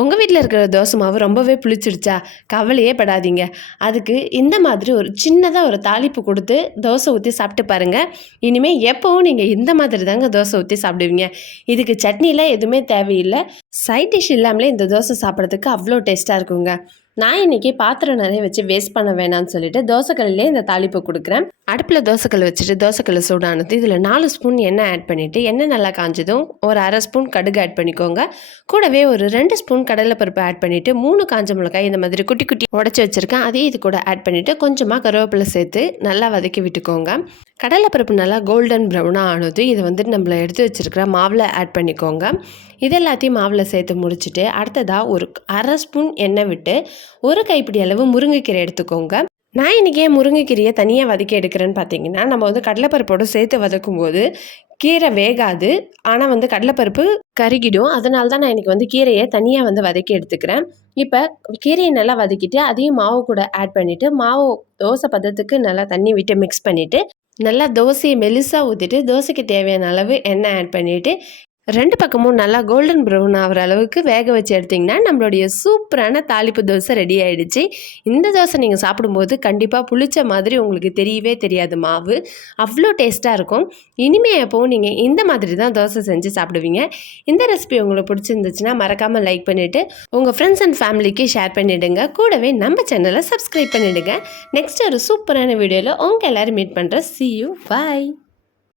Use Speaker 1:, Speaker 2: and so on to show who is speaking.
Speaker 1: உங்கள் வீட்டில் இருக்கிற தோசை மாவு ரொம்பவே புளிச்சிடுச்சா? கவலையே படாதீங்க. அதுக்கு இந்த மாதிரி ஒரு சின்னதாக ஒரு தாளிப்பு கொடுத்து தோசை ஊற்றி சாப்பிட்டு பாருங்கள் இனிமேல் எப்போவும் நீங்கள் இந்த மாதிரி தாங்க தோசை ஊற்றி சாப்பிடுவீங்க. இதுக்கு சட்னிலாம் எதுவுமே தேவையில்லை. சைட் டிஷ் இல்லாமலே இந்த தோசை சாப்பிட்றதுக்கு அவ்வளோ டேஸ்ட்டாக இருக்குங்க. நான் இன்றைக்கி பாத்திரம் நிறைய வச்சு வேஸ்ட் பண்ண வேணாம்னு சொல்லிட்டு தோசைக்கல்லே இந்த தாளிப்பு கொடுக்குறேன். அடுப்பில் தோசைக்கல் வச்சுட்டு தோசைக்கல் சூடானது இதில் நாலு ஸ்பூன் எண்ணெய் ஆட் பண்ணிவிட்டு எண்ணெய் நல்லா காஞ்சதும் ஒரு அரை ஸ்பூன் கடுகு ஆட் பண்ணிக்கோங்க. கூடவே ஒரு ரெண்டு ஸ்பூன் கடலைப்பருப்பு ஆட் பண்ணிவிட்டு மூணு காஞ்ச மிளகாய் இந்த மாதிரி குட்டி குட்டி உடச்சி வச்சுருக்கேன். அதையும் இது கூட ஆட் பண்ணிவிட்டு கொஞ்சமாக கருவேப்பிலை சேர்த்து நல்லா வதக்கி விட்டுக்கோங்க. கடலைப்பருப்பு நல்லா கோல்டன் ப்ரௌனாக ஆனது இதை வந்துட்டு நம்மள எடுத்து வச்சுருக்கிற மாவில் ஆட் பண்ணிக்கோங்க. இது எல்லாத்தையும் மாவில் சேர்த்து முடிச்சுட்டு அடுத்ததாக ஒரு அரை ஸ்பூன் எண்ணெய் விட்டு ஒரு கைப்பிடி அளவு முருங்கைக்கீரை எடுத்துக்கோங்க. நான் இன்றைக்கி ஏன் முருங்கைக்கீரையை தனியாக வதக்கி எடுக்கிறேன்னு பார்த்தீங்கன்னா நம்ம வந்து கடலைப்பருப்போடு சேர்த்து வதக்கும் போது கீரை வேகாது. ஆனால் வந்து கடலைப்பருப்பு கருகிடும். அதனால தான் நான் இன்றைக்கி வந்து கீரையை தனியாக வந்து வதக்கி எடுத்துக்கிறேன். இப்போ கீரையை நல்லா வதக்கிட்டு அதையும் மாவு கூட ஆட் பண்ணிவிட்டு மாவு தோசை பதத்துக்கு நல்லா தண்ணி விட்டு மிக்ஸ் பண்ணிவிட்டு நல்லா தோசையை மெலிசாக ஊற்றிட்டு தோசைக்கு தேவையான அளவு எண்ணெய் ஆட் பண்ணிவிட்டு ரெண்டு பக்கமும் நல்லா கோல்டன் ப்ரௌன் ஆகிற அளவுக்கு வேக வச்சு எடுத்திங்கன்னா நம்மளுடைய சூப்பரான தாளிப்பு தோசை ரெடி ஆகிடுச்சு இந்த தோசை நீங்கள் சாப்பிடும்போது கண்டிப்பாக புளிச்ச மாதிரி உங்களுக்கு தெரியவே தெரியாது மாவு. அவ்வளோ டேஸ்ட்டாக இருக்கும். இனிமேல் எப்போவும் நீங்கள் இந்த மாதிரி தான் தோசை செஞ்சு சாப்பிடுவீங்க. இந்த ரெசிபி உங்களுக்கு பிடிச்சிருந்துச்சுன்னா மறக்காமல் லைக் பண்ணிவிட்டு உங்கள் ஃப்ரெண்ட்ஸ் அண்ட் ஃபேமிலிக்கு ஷேர் பண்ணிவிடுங்க கூடவே நம்ம சேனலை சப்ஸ்கிரைப் பண்ணிவிடுங்க நெக்ஸ்ட் ஒரு சூப்பரான வீடியோவில் உங்கள் எல்லோரும் மீட் பண்ணுறேன் சி யூ பாய்